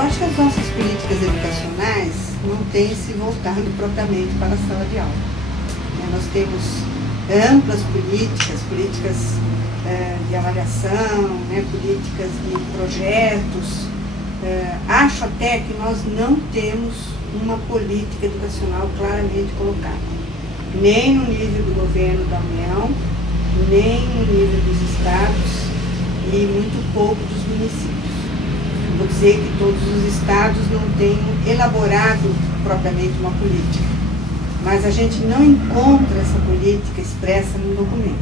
Eu acho que as nossas políticas educacionais não têm se voltado propriamente para a sala de aula. Nós temos amplas políticas de avaliação, políticas de projetos. Acho até que nós não temos uma política educacional claramente colocada, nem no nível do governo da União, nem no nível dos estados e muito pouco dos municípios. Vou dizer que todos os estados não têm elaborado propriamente uma política, mas a gente não encontra essa política expressa no documento.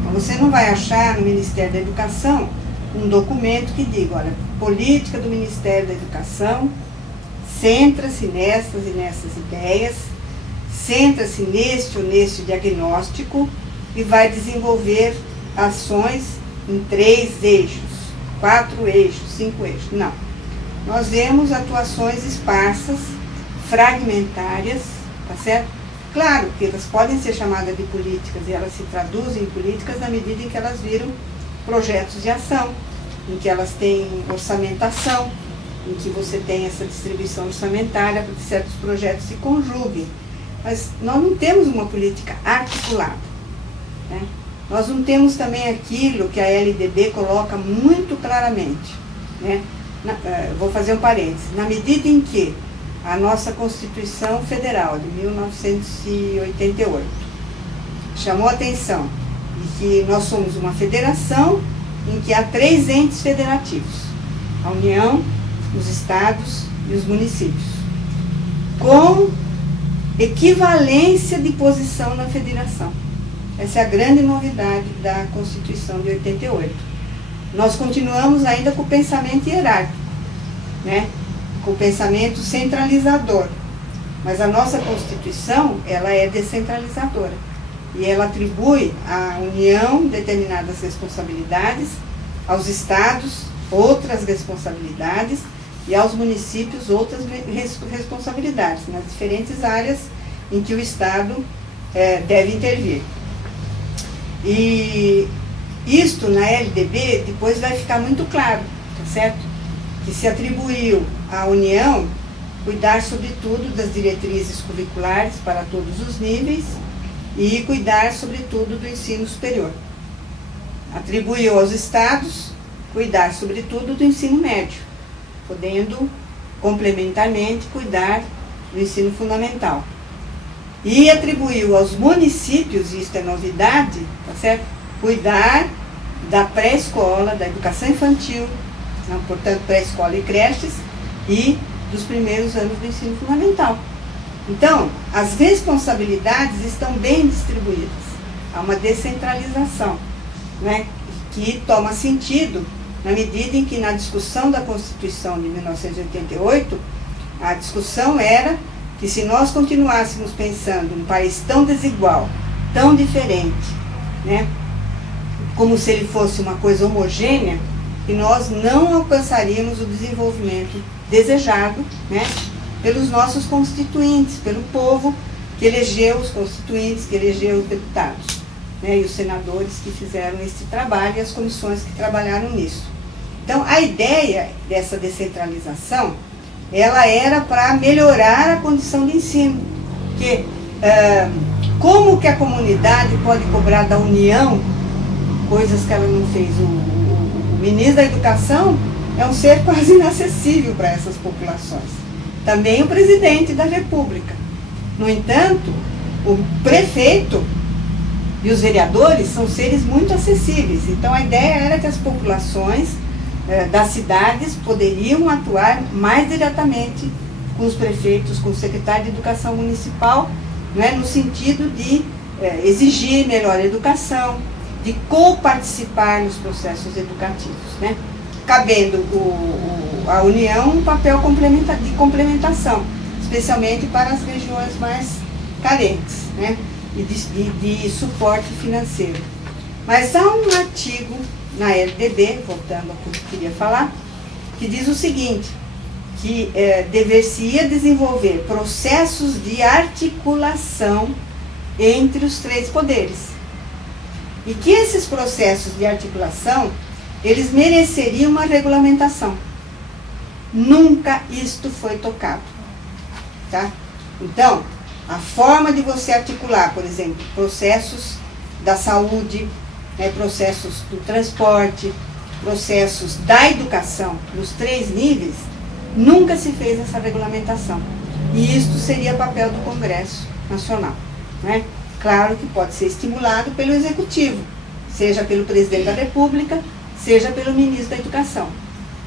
Então, você não vai achar no Ministério da Educação um documento que diga, olha, política do Ministério da Educação centra-se nessas e nessas ideias, centra-se neste ou neste diagnóstico e vai desenvolver ações em 3 eixos, 4 eixos, 5 eixos. Não. Nós vemos atuações esparsas, fragmentárias, tá certo? Claro que elas podem ser chamadas de políticas e elas se traduzem em políticas na medida em que elas viram projetos de ação, em que elas têm orçamentação, em que você tem essa distribuição orçamentária para que certos projetos se conjuguem. Mas nós não temos uma política articulada, né? Nós não temos também aquilo que a LDB coloca muito claramente, né? Vou fazer um parênteses. Na medida em que a nossa Constituição Federal de 1988 chamou a atenção de que nós somos uma federação em que há 3 entes federativos, a União, os estados e os municípios, com equivalência de posição na federação. Essa é a grande novidade da Constituição de 88. Nós continuamos ainda com o pensamento hierárquico, né? Com o pensamento centralizador. Mas a nossa Constituição, ela é descentralizadora. E ela atribui à União determinadas responsabilidades, aos estados outras responsabilidades e aos municípios outras responsabilidades, nas diferentes áreas em que o Estado deve intervir. E isto na LDB depois vai ficar muito claro, tá certo? Que se atribuiu à União cuidar sobretudo das diretrizes curriculares para todos os níveis e cuidar sobretudo do ensino superior. Atribuiu aos estados cuidar sobretudo do ensino médio, podendo complementarmente cuidar do ensino fundamental. E atribuiu aos municípios, e isto é novidade, tá certo? Cuidar da pré-escola, da educação infantil, né? Portanto, pré-escola e creches, e dos primeiros anos do ensino fundamental. Então, as responsabilidades estão bem distribuídas. Há uma descentralização, né? Que toma sentido na medida em que na discussão da Constituição de 1988, a discussão era que se nós continuássemos pensando um país tão desigual, tão diferente, né, como se ele fosse uma coisa homogênea, que nós não alcançaríamos o desenvolvimento desejado, né, pelos nossos constituintes, pelo povo que elegeu os constituintes, que elegeu os deputados, né, e os senadores que fizeram esse trabalho e as comissões que trabalharam nisso. Então, a ideia dessa descentralização, ela era para melhorar a condição de ensino. Porque como que a comunidade pode cobrar da União coisas que ela não fez? O ministro da Educação é um ser quase inacessível para essas populações. Também o presidente da República. No entanto, o prefeito e os vereadores são seres muito acessíveis. Então, a ideia era que as populações das cidades poderiam atuar mais diretamente com os prefeitos, com o secretário de Educação Municipal, né, no sentido de exigir melhor educação, de coparticipar nos processos educativos, né, cabendo à União um papel de complementação, especialmente para as regiões mais carentes, né, e de suporte financeiro. Mas há um artigo na LDB, voltando ao que eu queria falar, que diz o seguinte, que dever-se-ia desenvolver processos de articulação entre os 3 poderes. E que esses processos de articulação, eles mereceriam uma regulamentação. nunca isto foi tocado. Tá? Então, a forma de você articular, por exemplo, processos da saúde, né, processos do transporte, processos da educação, nos 3 níveis, nunca se fez essa regulamentação. E isto seria papel do Congresso Nacional. Né? Claro que pode ser estimulado pelo Executivo, seja pelo Presidente da República, seja pelo Ministro da Educação.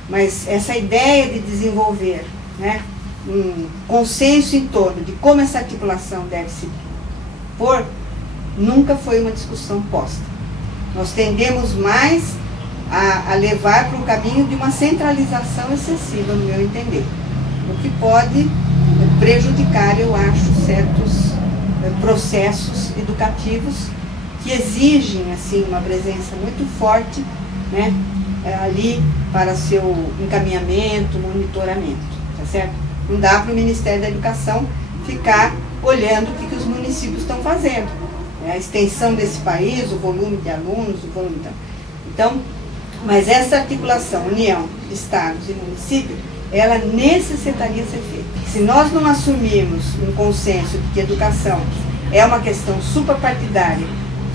Mas essa ideia de desenvolver, né, um consenso em torno de como essa articulação deve se pôr, nunca foi uma discussão posta. Nós tendemos mais a levar para o caminho de uma centralização excessiva, no meu entender, o que pode prejudicar, eu acho, certos processos educativos que exigem assim, uma presença muito forte, né, ali para seu encaminhamento, monitoramento, tá certo? Não dá para o Ministério da Educação ficar olhando o que os municípios estão fazendo, né? A extensão desse país, o volume de alunos, o volume de... Então, mas essa articulação, União, Estados e município, ela necessitaria ser feita. Se nós não assumirmos um consenso de que educação é uma questão suprapartidária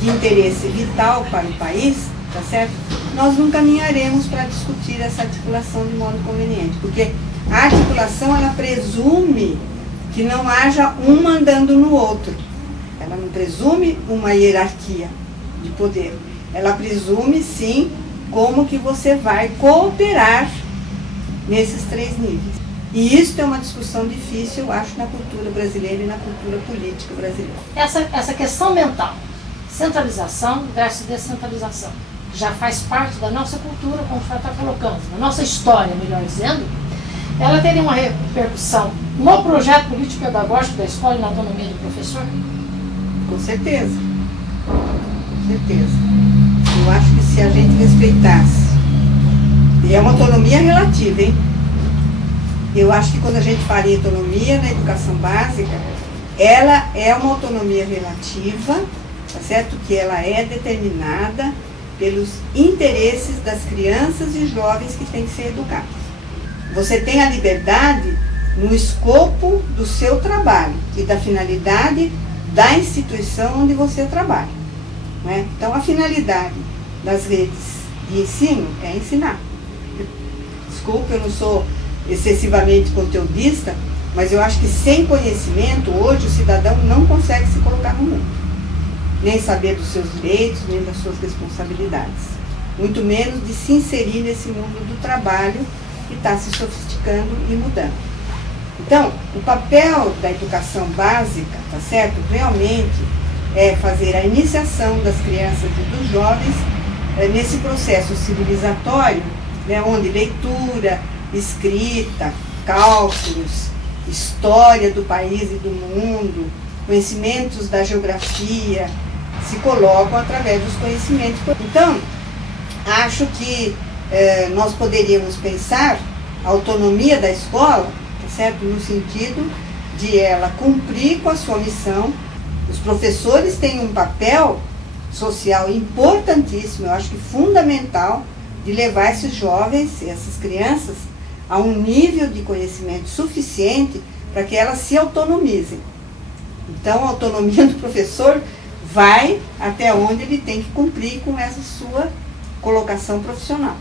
de interesse vital para o país, tá certo? Nós não caminharemos para discutir essa articulação de modo conveniente, porque a articulação, ela presume que não haja um mandando no outro. Ela não presume uma hierarquia de poder. Ela presume, sim, como que você vai cooperar nesses 3 níveis. E isso é uma discussão difícil, eu acho, na cultura brasileira e na cultura política brasileira. Essa questão mental, centralização versus descentralização, já faz parte da nossa cultura, como o senhor está colocando, da nossa história, melhor dizendo, ela teria uma repercussão no projeto político-pedagógico da escola e na autonomia do professor? Com certeza. Com certeza. Eu acho que se a gente respeitasse, e é uma autonomia relativa, hein? Eu acho que quando a gente fala em autonomia na educação básica, ela é uma autonomia relativa, tá certo? Que ela é determinada pelos interesses das crianças e jovens que têm que ser educados. Você tem a liberdade no escopo do seu trabalho e da finalidade da instituição onde você trabalha. Né? Então, a finalidade das redes de ensino é ensinar. Desculpa, eu não sou excessivamente conteudista, mas eu acho que sem conhecimento, hoje o cidadão não consegue se colocar no mundo. Nem saber dos seus direitos, nem das suas responsabilidades. Muito menos de se inserir nesse mundo do trabalho que está se sofisticando e mudando. Então, o papel da educação básica, tá certo? Realmente é fazer a iniciação das crianças e dos jovens nesse processo civilizatório, né, onde leitura, escrita, cálculos, história do país e do mundo, conhecimentos da geografia, se colocam através dos conhecimentos. Então, acho que nós poderíamos pensar a autonomia da escola, tá certo? No sentido de ela cumprir com a sua missão. Os professores têm um papel social importantíssimo, eu acho que fundamental, de levar esses jovens, essas crianças, a um nível de conhecimento suficiente para que elas se autonomizem. Então, a autonomia do professor vai até onde ele tem que cumprir com essa sua colocação profissional.